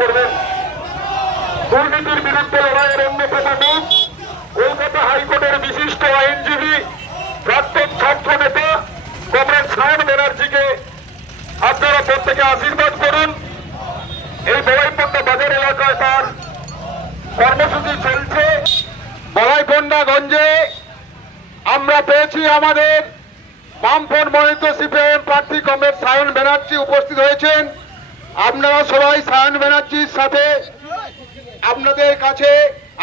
করবেন। দুর্নীতির বিরুদ্ধে লড়াইয়ের অন্যতম মুখ কলকাতা হাইকোর্টের বিশিষ্ট আইনজীবী, প্রাক্তন ছাত্র নেতা, কমরেড সায়ন ব্যানার্জিকে আপনারা প্রত্যেকে আশীর্বাদ করুন। এই বড়াইপট্টা বাজার এলাকায় তার কর্মসূচি চলছে। বড়াইপন্ডা গঞ্জে আমরা পেয়েছি আমাদের বামফ্রন্ট মনোনীত সিপিআইএম প্রার্থী কমরেড সায়ন ব্যানার্জি উপস্থিত হয়েছেন। আপনারা সবাই সায়ন ব্যানার্জির সাথে আপনাদের কাছে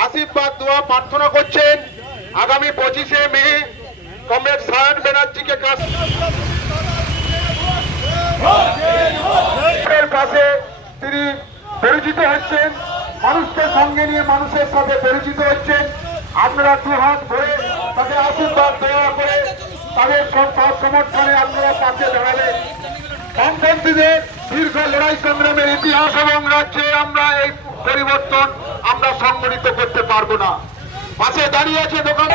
আশীর্বাদ দোয়া প্রার্থনা করছেন। আগামী পঁচিশে মে কমরেড সায়ন ব্যানার্জিকে পাশে তিনি পরিচিত হচ্ছেন। মানুষকে সঙ্গে নিয়ে মানুষের সাথে পরিচিত হচ্ছেন। আপনারা দু হাত ধরে তাকে আশীর্বাদ দেওয়া করে তাদের সব সমর্থনে আপনারা পাশে দাঁড়ালেন বামপন্থীদের দীর্ঘ লড়াই সংগ্রামের ইতিহাস এবং রাজ্যে আমরা এই পরিবর্তন আমরা সংগঠিত করতে পারব না। পাশে দাঁড়িয়ে আছে দোকান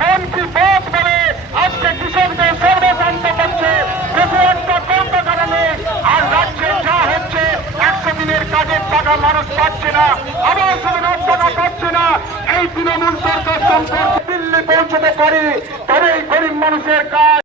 হচ্ছে পথ বলে আজকে কৃষকদের সর্বশান্ত করছে কারণে আর রাজ্যে যা হচ্ছে, একশো দিনের কাজের টাকা মানুষ পাচ্ছে না, আবার যোজনার টাকা পাচ্ছে না, এই তৃণমূল সরকার সম্পর্কে দিল্লি পৌঁছতে পারি এই গরিব মানুষের কাজ।